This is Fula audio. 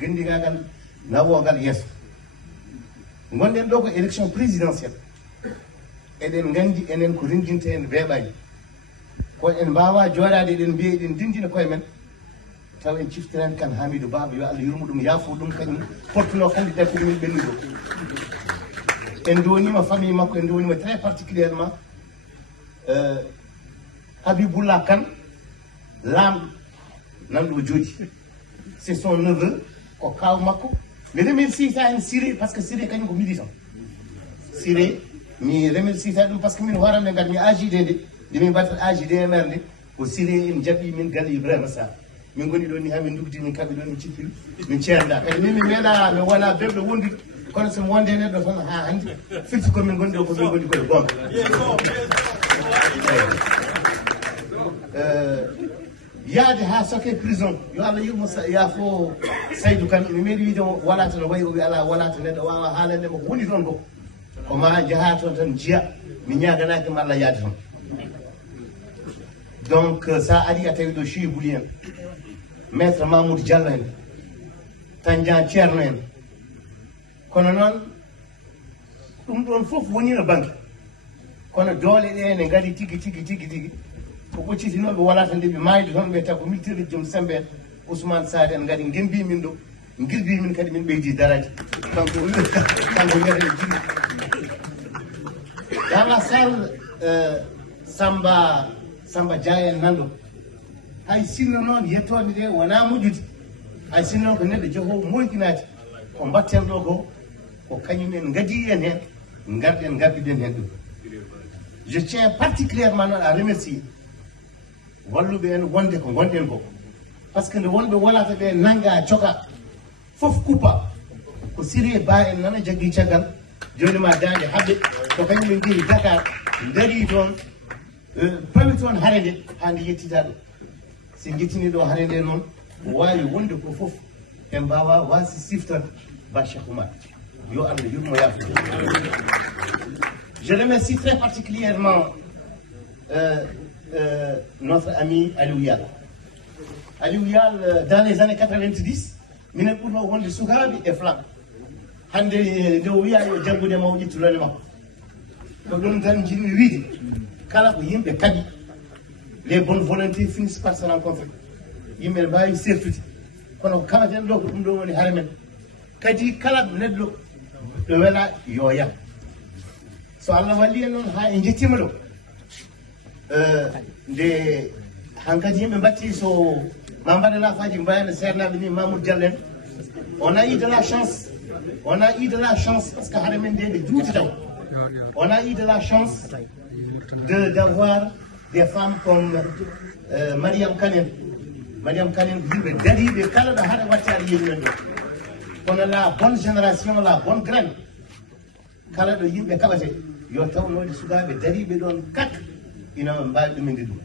gendigal nawogal yesso gonden ɗo ko élection présidentielle eɗen gandi enen ko rendinte en weeɓani ko en mbawa joɗade eɗen mbiya eɗen dindina koye men taw en ciftirani kan Hamidou Baba yo Allah yurmo ɗum yaafo ɗum kañum portuno candidat ko ɗumen ɓennuɗo en donima famille makko en donima très particulièrement Habiboullah Kane lamɗo nanɗo jooɗi c'est son neveu ko kaw makko mi remercie ta en Siré par ce que Siré kañum ko militant Siré mi remercie ta ɗum par ce que min horamde ngat mi AJD nde min mbatta AJDMR nde ko Siré en jaɓɓi min galle Ibrahima Sarr min goni ɗon ni ha min dugdi min kamɓe ɗon min cippiri min ceerda kadi min mi meeɗa mi wona belɗo wondude kono somi wonde neɗɗo tan ha hande firti komin gonɗi o ko min goni koye gonga yaade ha soke prison yo Allah yurmo yaafo Saydou Kane mi meeɗi wiide walata no wayi o wi ala walata neɗɗo wawa haalandema ko woni toon ko ko ma jaaha toon tan jiya mi ñaganakima Allah yaade toon donc sa ari a tawi ɗo Chibouly en maître Mamoudou Diallo en Tandian Thierno en kono noon ɗum ɗon fof woni no banque kono doole ɗe ne ngari tigui ko ɓoccitinoɓe walata nde ɓe mayde toon ɓe taw ko miltirɗe joom sembe en Ousmane Sade en ngari gembi min ɗo guirbi min kadi min ɓeydi darade kanko wiyata e jigui dans la salle Samba Dia en nanɗo hay sinno noon yettode nde wona moƴƴude hay sinno noon ko neɗɗo jogowo moƴƴinade ko mbatten ɗo ko kañum en gadi en hen garɗen gabbiɗen hen ɗum je tiens particulièrement noon à remercier walluɓe en wonde ko gonɗen ko par ce que nde wonɓe wolata ɓe nanga coka foof kuppa ko Siré Ba en nana jaggi caggal joni ma dande haɓɓe ko kañum en jeehi Dakar dari toon pawi toon hare nde ha nde yettita ɗo si jettini ɗo hare nde noon wawi wonde ko foof en mbawa wasi siftande Ba Cheikh Oumar yo Allah yurmo yaafo je remercie très particulièrement notre ami Aliou Yall. Aliou Yall, dans les années 90, minen ɓurno wonde sukaɓe e flam hande nde o wiya yo jaggude ma o ƴettulone makko ko ɗum tan jinmi wiide kala ko yimɓe kadi les bonnes volontés finissent par se rencontrer yimɓe ne mbawi sertude kono ko kamaten ɗo ko ɗum ɗo woni haare men kadi kala neɗɗo ɗo wela yo yah so Allah walli en noon ha en jettima ɗo nde hankadi yimɓe mbatti so ma mbaɗana faji mbayano sernaɓe ni Mamoudou Diallo en on a eu de la chance parce que haare men nde nde juuti taw on a eu de la chance d'avoir des femmes comme Mariam Kane ko yimɓe dariɓe kala ɗo haɗa watte aɗa yeehi men ɗo kono la bonne génération la bonne graine kala ɗo yimɓe kaɓate yo tawnode sukaɓe dariɓe ɗon kat ina mbawi ɗuminde ɗum